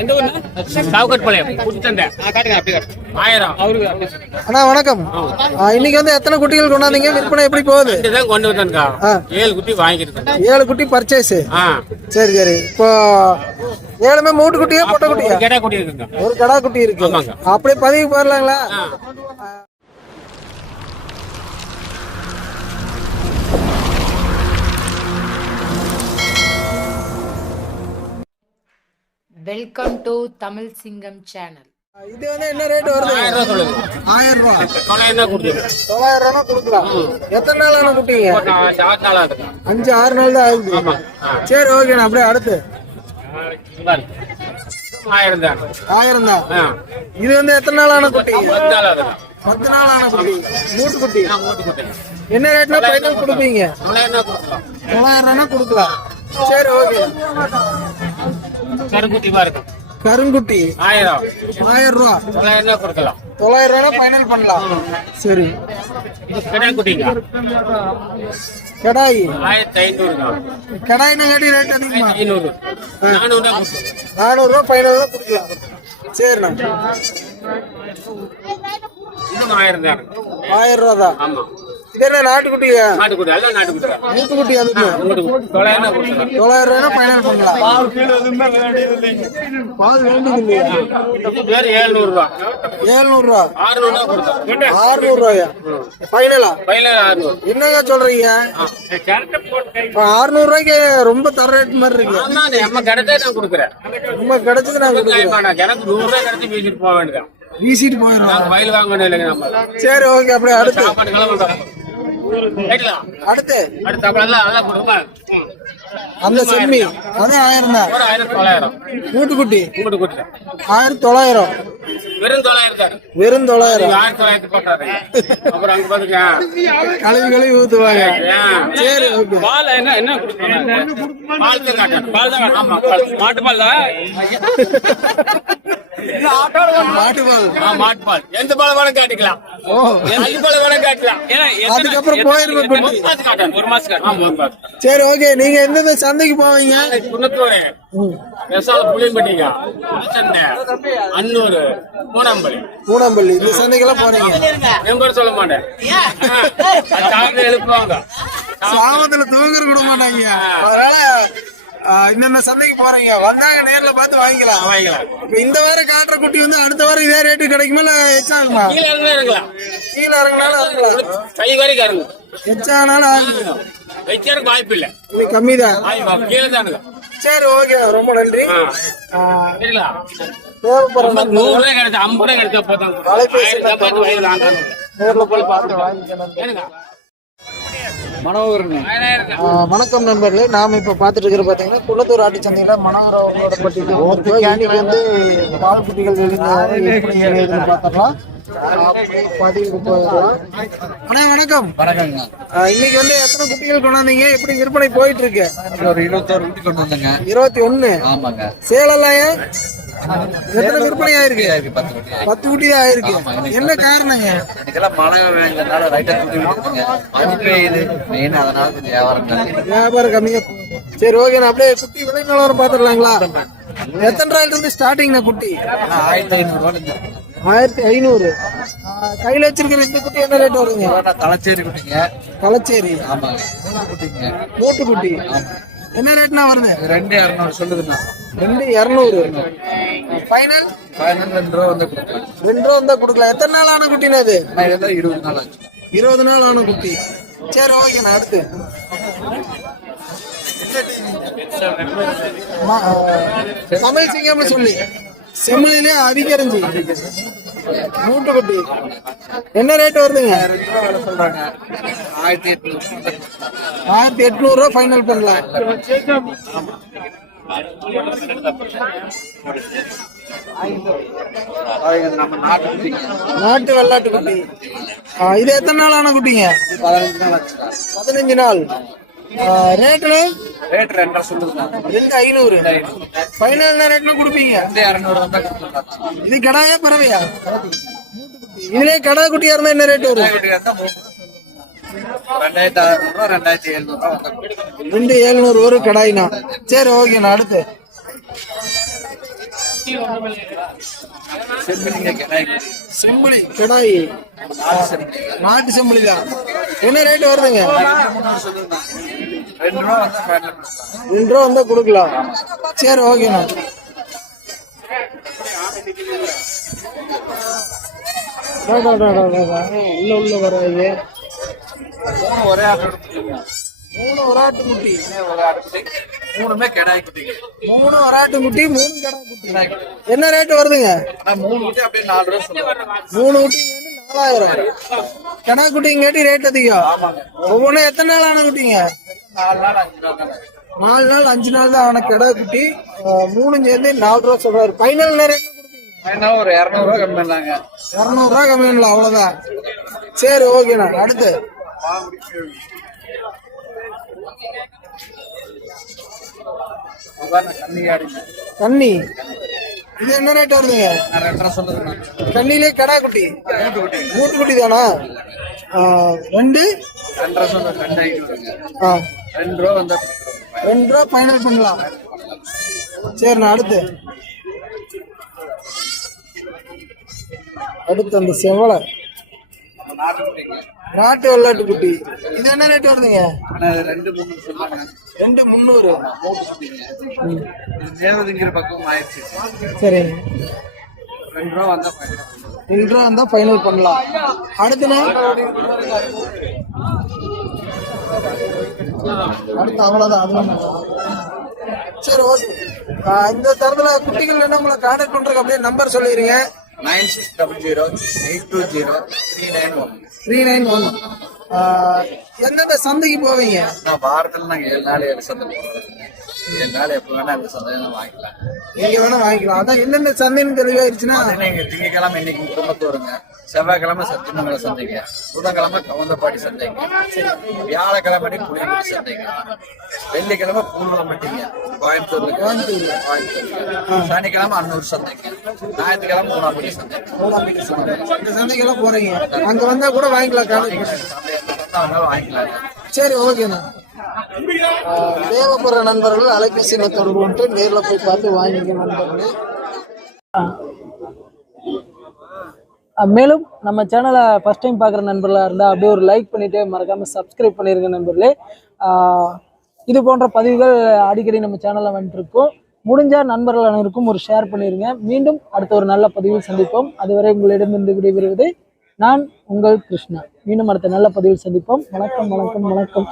எந்த சாவுக்கட்பாளையம் ஆயிரம். அவருக்கு அண்ணா வணக்கம். இன்னைக்கு வந்து எத்தனை குட்டிகள் கொண்டாந்தீங்க? விற்பனை எப்படி போகுது? ரெண்டு தான் கொண்டு வந்தேன்க்கா. ஆ. ஏழு குட்டி வாங்கியிருக்கேன் ஏழு குட்டி பர்ச்சேஸ். ஆ. சரி சரி. இப்போ ஏழுமே மூட்டு குட்டியா பொட்டை குட்டியா? கடை குட்டி இருக்குங்க. ஒரு கடா குட்டி இருக்கு. அப்படியே பதிவு போயிடலாங்களா வெல்கம் டு தமிழ் சிங்கம் சேனல் இது வந்து என்ன ரேட் வருது? ஆயிரம் ரூபா சொல்லுங்க. ஆயிரம் ரூபா. தொள்ளாயிரம் ரூபா கொடுக்கலாம். எத்தனை நாள் ஆன குட்டிங்க அஞ்சு ஆறு நாள் தான் ஆகுது. சரி ஓகேண்ணா அப்படியே அடுத்து. பாரு. ஆயிரம் தான். ஆயிரம் தான். இது வந்து எத்தனை நாள் ஆன குட்டி பத்து நாள் ஆன குட்டி மூட்டு குட்டி. நான் மூட்டி குட்டி. என்ன ரேட்னா ஃபைனல் கொடுப்பீங்க? தொள்ளாயிரம் ரூபா கொடுக்கலாம். சரி ஓகே கருங்குட்டி பாருங்க. கருங்குட்டி. ஆயிரம். ஆயிரம் ரூபா. தொள்ளாயிரம் தான் கொடுக்கலாம்? தொள்ளாயிரம் ரூபா ஃபைனல் பண்ணலாம். சரி. இது கடை குட்டிங்க. கடாய். ஆயிரத்தி ஐநூறு தான். கடாய்னா கேட்டி ரேட் அதிகமா? ஐநூறு. நானூறு தான் ரூபா ஃபைனல் ரூபா கொடுக்கலாம். சரிண்ணா. ஆயிரம் தான் ஆயிரம் ரூபா தான். ஆமா. இது என்ன நாட்டுக்குட்டியா? நாட்டுக்குட்டி எல்லாம் தொள்ளாயிரம் தான் கொடுக்கலாம் தொள்ளாயிரம் ரூபா ஃபைனல் பண்ணலாம். பால் வேண்டியது இல்லையா. இது பேர் ஏழ்நூறு ரூபா ஏழ்நூறு ரூபா ஆறுநூறு தான் கொடுத்தோம் ஆறுநூறு ரூபாயா ஃபைனலா பையன ஆறுநூறு. என்னங்க சொல்றீங்க? ரூபாய்க்கு ரொம்ப தர ரேட் மாதிரி இருக்கு. நம்ம கிடைச்சா நான் கொடுக்குறேன். ரொம்ப கிடைச்சது நான் எனக்கு நூறு ரூபாய் கிடைச்சி வீசிட்டு போக வேண்டியதான் வீசிட்டு போயிடும் நாங்க வயல் வாங்கணும் இல்லைங்க நம்ம. சரி ஓகே அப்படியே அடுத்து. அடுத்து. அடுத்து அப்புறம். அந்த செம்மி அது ஆயிரம் தான். ஒரு ஆயிரத்தி தொள்ளாயிரம். மூட்டுக்குட்டி உங்கள்கிட்ட கொடுத்துட்டேன் ஆயிரத்தி தொள்ளாயிரம். வெறும் தொள்ளாயிரம் தான் வெறும் தொள்ளாயிரம் ஆயிரத்தி தொள்ளாயிரத்தி போட்டாரு அப்புறம் அங்க பாத்துக்க கழுவி கழுவி ஊத்துவாங்க சரி ஓகே பால் என்ன என்ன கொடுக்கணும்? பால் தான் காட்டணும். பால் தான் ஆமா பால். மாட்டு பால் தான்? மாட்டு பால். ஆ, மாட்டு பால். எந்த பால் வேணும் காட்டிக்கலாம். ஓ. அள்ளி பால் வேணும் காட்டலாம் அதுக்கப்புறம் ஒரு மாசம் மாசம் சரி ஓகே. நீங்க எந்தெந்த சந்தைக்கு போவீங்க? புதுச்சண்டை அன்னூர் பூனம்பள்ளி பூனம்பள்ளி இந்த சந்தைக்கெல்லாம் போறீங்க நம்பர் சொல்ல மாட்டேன். எழுப்புவாங்க. சாமத்துல தூங்குற கூட மாட்டாங்க. அதனால இந்தந்த சந்தைக்கு போறீங்க? வந்தாங்க நேர்ல பார்த்து வாங்கிக்கலாம். வாங்கிக்கலாம். இப்ப இந்த வாரம் காட்டுற குட்டி வந்து அடுத்த வாரம் இதே ரேட்டு கிடைக்குமா இல்ல எச்சா ஆகுமா கீழே இருந்தா இருக்கலாம் கீழே இறங்கினாலும் இறங்கலாம். கை வரைக்கும் இறங்கும். எச்சா ஆனாலும் ஆகுது வைக்கிறதுக்கு வாய்ப்பு இல்லை. கம்மி தான் வாய்ப்பு கீழே தானுங்க. சரி ஓகே. ரொம்ப நன்றி. ஆ, சரிங்களா? தேவைப்படுற நம்ம நூறு ரூபாய் கிடைச்சா ஐம்பது ரூபாய் கிடைச்சா போதும். நேர்ல போய் பார்த்து வாங்கிக்கணும் ஏனுங்க? மனோகருங்க ஆயிரம் ஆ, வணக்கம் நண்பர்களே. நாம இப்ப பாத்துட்டு இருக்கிற பாத்தீங்கன்னா குளத்தூர் ஆட்டு சந்தையில மனோகர் அவர்களோட பட்டி வந்து பால் குட்டிகள் பதிவுக்கு போயிடலாம். அண்ணா வணக்கம். வணக்கங்க. இன்னைக்கு வந்து எத்தனை குட்டிகள் கொண்டாந்தீங்க? எப்படி விற்பனை போயிட்டு இருக்கு? ஒரு இருபத்தோரு வீட்டு கொண்டு வந்தேங்க. இருபத்தி ஒண்ணு. ஆமாங்க. சேலம்லாம் எத்தனை விற்பனை ஆயிருக்கு? பத்து குட்டி ஆயிருக்கு. என்ன காரணங்க? இன்னைக்கெல்லாம் மழை வேண்டனால ரைட்டா தூக்கி மழை பெய்யுது மெயின் அதனால கொஞ்சம் வியாபாரம். வியாபாரம் கம்மியா. சரி ஓகே நான் அப்படியே குட்டி விலை நிலவரம் பாத்துடலாங்களா எத்தனை ரூபாயில இருந்து ஸ்டார்டிங் குட்டி? ஆயிரத்தி ஐநூறு ஆயிரத்தி ஐநூறு. கையில வச்சிருக்கிற இந்த குட்டி என்ன ரேட் வருங்க தலைச்சேரி குட்டிங்க. களச்சேரி ஆமாங்க. மூட்டு குட்டி. என்ன ரேட்னா வருது? ரெண்டு இரநூறு சொல்லுதுண்ணா. ரெண்டு இரநூறு. ஃபைனல் பதினஞ்சு ரெண்டு ரூபா வந்து கொடுக்குறேன் ரெண்டு ரூபா இருந்தா கொடுக்கலாம். எத்தனை நாள் ஆன குட்டினா இருந்தால் இருபது நாள் ஆச்சு. இருபது நாள் ஆன குட்டி. சரி ஓகே நான் அடுத்து. தமிழ் சிங்கம்னு சொல்லி. செம்மலிலே அதிகரிஞ்சு மூட்டு குட்டி என்ன ரேட் வருதுங்க? சொல்றாங்க ஆயிரத்தி எட்நூறு ஆயிரத்தி எட்நூறு ரூபா ஃபைனல் பண்ணலாம் நாட்டு வெள்ளாட்டு குட்டி. இது எத்தனை நாள் ஆன குட்டிங்க? பதினஞ்சு நாள் பதினஞ்சு நாள். ரேட்டு ரேட் ரெண்டரை சொல்லுதுண்ணா ரெண்டு ஐநூறு? ஃபைனல் ரேட்னா கொடுப்பீங்க? ரெண்டு இரநூறு இது கடாயா பறவையா? இதுலயே கடா குட்டியா இருந்தா என்ன ரேட் வரும் ரெண்டு ஏழுநூறு ஒரு கடாயினா. சரி ஓகே நான் அடுத்து. செம்பிளிங்க கிடாய் நாட்டு செம்புலி. தான். என்ன ரேட் வருதுங்க? ரெண்டு ரூபா வந்து ஃபேன்ல கொடுக்கலாம் ரெண்டு ரூபா வந்தா கொடுக்கலாம் சரி ஓகேண்ணா. உள்ள உள்ள வராது மூணு ஒரே குட்டிங்க மூணு மூணுமே கிடாய் குட்டிங்க மூணு மூணு கடா குட்டி. கிடாய் குட்டி. என்ன ரேட் வருதுங்க? மூணு குட்டி அப்படியே நாலு ரூபா சொல்லுவாங்க மூணு குட்டிங்க வந்து நாலாயிரம். கடா குட்டிங்காட்டி ரேட் அதிகம். ஒவ்வொன்றும் எத்தனை நாள் ஆன குட்டிங்க? நாலு நாள் அஞ்சு நாள் தான்? ஆன கடா குட்டி. மூணும் சேர்ந்து நாலு ரூபா சொல்றாரு. ஃபைனல் ரேட் என்ன ஒரு இரநூறுவா கம்மி பண்ணாங்க. இரநூறுவா கம்மி பண்ணலாம் அவ்வளோதான் சரி ஓகேண்ணா அடுத்து. கன்னி இது என்ன ரேட் வருதுங்க? கண்ணிலே கடா குட்டி. மூட்டு குட்டி தானா? ரெண்டு? ரெண்டரை சொல்ல ரெண்டு ஐநூறுங்க ஆ. ரெண்டு ரூபா வந்தா ரெண்டு ரூபா ஃபைனல் பண்ணலாம். சரிண்ணா அடுத்து. அடுத்து அந்த செவலை. நாட்டு வெள்ளாட்டு குட்டி. இது என்ன ரேட் வருதுங்க? ரெண்டு ரெண்டு முந்நூறு. மூட்டு குட்டிங்க. இது தேவதிங்கிற பக்கம் ஆயிடுச்சு. சரிங்க ரெண்டு ரூபா வந்தா ஃபைனல் ரெண்டு ரூபா இருந்தால் ஃபைனல் பண்ணலாம். அடுத்துண்ணா அடுத்து அவ்வளோதான் அதெல்லாம் சரி ஓகே. இந்த தரத்தில் குட்டிகள் என்ன உங்களை கான்டாக்ட் பண்ணுறதுக்கு அப்படியே நம்பர் சொல்லிடுங்க. Nine six double zero eight two zero three nine one three nine one எந்தெந்த சந்தைக்கு போவீங்க? நான் வாரத்தில் நாங்கள் ஏழு நாள் ஏழு சந்தை போகிறோம் நாள் எப்போ வேணா அந்த சந்தையை வாங்கிக்கலாம். நீங்க வேணா வாங்கிக்கலாம். அதான் எந்தெந்த சந்தைன்னு தெளிவாயிருச்சுன்னா நீங்க திங்கக்கிழமை இன்னைக்கு குடும்பத்தோருங்க. செவ்வாய்க்கிழமை சத்தியமங்கல சந்தைங்க புதன்கிழமை கவுந்தப்பாடி சந்தைங்க வியாழக்கிழமை புளியங்குடி சந்தைங்க வெள்ளிக்கிழமை பூர்வலம்பட்டிங்க கோயம்புத்தூர்ல கோயம்புத்தூர்ல. கோயம்புத்தூர்ல சனிக்கிழமை அன்னூர் சந்தைங்க ஞாயிற்றுக்கிழமை மூணாம்பட்டி சந்தைங்க இந்த சந்தைக்கெல்லாம் போறீங்க. அங்க வந்தா கூட வாங்கிக்கலாம். சந்தை வாங்கிக்கலாம் சரி ஓகேண்ணா. தேவைப்படுற நண்பர்கள் அலைபேசியில் தொடர்பு கொண்டு நேரில் போய் பார்த்து வாங்கிக்க நண்பர்களே. மேலும் நம்ம சேனலை ஃபஸ்ட் டைம் பார்க்குற நண்பர்களாக இருந்தால் அப்படியே ஒரு லைக் பண்ணிவிட்டு மறக்காமல் சப்ஸ்கிரைப் பண்ணிருங்க நண்பர்களே. இது போன்ற பதிவுகள் அடிக்கடி நம்ம சேனலில் வந்துட்டுருக்கோம் முடிஞ்ச நண்பர்கள் அனைவருக்கும் ஒரு ஷேர் பண்ணிடுங்க மீண்டும் அடுத்த ஒரு நல்ல பதிவில் சந்திப்போம். அதுவரை உங்களிடமிருந்து விடைபெறுவது நான் உங்கள் கிருஷ்ணா. மீண்டும் அடுத்த நல்ல பதிவில் சந்திப்போம். வணக்கம் வணக்கம் வணக்கம்.